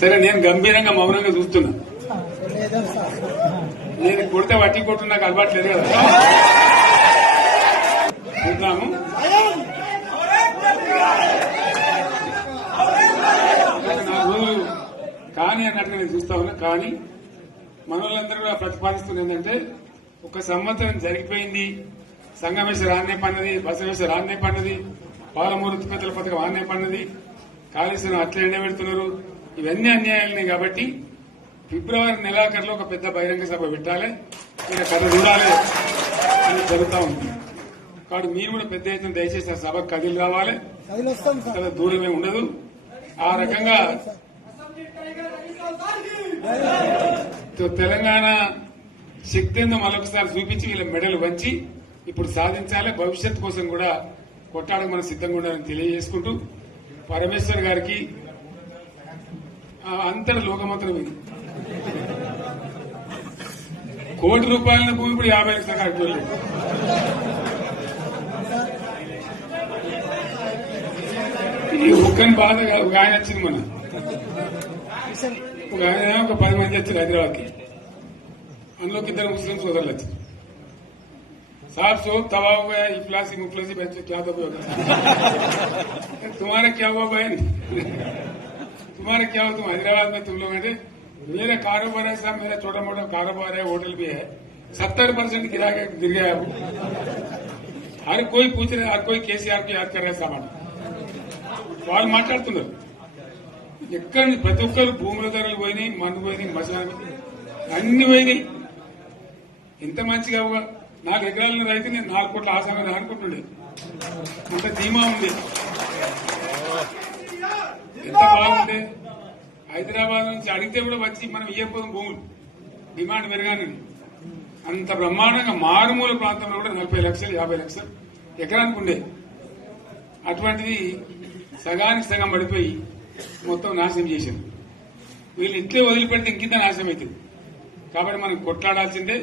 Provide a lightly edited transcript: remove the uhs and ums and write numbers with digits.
సరే నేను గంభీరంగా మౌనంగా చూస్తున్నా. నేను కొడితే వట్టి కొట్టు నాకు అలవాట్లేదు కదా. చూద్దాము. నా రోజులు కానీ అన్నట్టుగా నేను చూస్తా ఉన్నా. కానీ మనోళ్ళందరూ కూడా ప్రతిపాదిస్తుంది ఏంటంటే, ఒక సంవత్సరం జరిగిపోయింది, సంగమేశ్వర ఆన్నే పన్నది, బసవేశ్వర ఆన్నే పన్నది, పాలమూరు ఉత్పత్తుల పథకం ఆన్నే పన్నది, కాళేశ్వరం అట్లా ఎండబెడుతున్నారు, ఇవన్నీ అన్యాయాలున్నాయి. కాబట్టి ఫిబ్రవరి నెలాఖరులో ఒక పెద్ద బహిరంగ సభ పెట్టాలి, ఇక్కడ కథ చూడాలి అని జరుగుతూ ఉంది. కాబట్టి మీరు కూడా పెద్ద ఎత్తున దయచేసి ఆ సభకు కదిలి రావాలి, చాలా దూరమే ఉండదు. ఆ రకంగా తెలంగాణ శక్తి ఏందో మరొకసారి చూపించి వీళ్ళ మెడలు వంచి ఇప్పుడు సాధించాలి. భవిష్యత్ కోసం కూడా కొట్టాడకు మనం సిద్ధంగా ఉండాలని తెలియజేసుకుంటూ, పరమేశ్వర్ గారికి అంతటి లోకమంత్రం ఇది. ₹1,00,00,000 భూమి ఇప్పుడు 50 లక్షల కాడికి వెళ్ళలేదు. ఈ ఒక్కని బాధ ఒక ఆయన వచ్చింది, మన ఒక ఆయన ఒక 10 మంది వచ్చారు హైదరాబాద్కి. అందులోకి 2 ముస్లిం సోదరులు వచ్చారు. साहब सोब तबाह हो गया, इफलासी मुफलसी बच्चे क्या दबे होगा. तुम्हारा क्या हुआ बहन, तुम्हारा क्या हुआ, तुम हैदराबाद में तुम लोग हैं. मेरा कारोबार है साहब, मेरा छोटा मोटा कारोबार है, होटल भी है, 70% गिर गया. हर कोई पूछ रहे, हर कोई केसीआर को याद कर रहे सामान. వాళ్ళు మాట్లాడుతున్నారు. ఎక్కడ ప్రతి ఒక్కరు భూముల ధరలు పోయినాయి, మందు పోయినాయి, మసాలా అన్ని పోయినాయి. ఎంత మంచిగా 4 ఎకరాల రైతు నేను 4 కోట్ల ఆసాగా అనుకుంటుండే, అంత ధీమా ఉంది. ఎంత బాగుంటే హైదరాబాద్ నుంచి అడిగితే కూడా వచ్చి మనం ఇయ్యకపోదాం భూములు, డిమాండ్ పెరగానే. అంత బ్రహ్మాండంగా మారుమూల ప్రాంతంలో కూడా 40 లక్షలు 50 లక్షలు ఎకరానికి ఉండే. అటువంటిది సగానికి సగం పడిపోయి మొత్తం నాశనం చేశారు. వీళ్ళు ఇట్లే వదిలిపెడితే ఇంకింత నాశనం అవుతుంది. కాబట్టి మనం కొట్లాడాల్సిందే.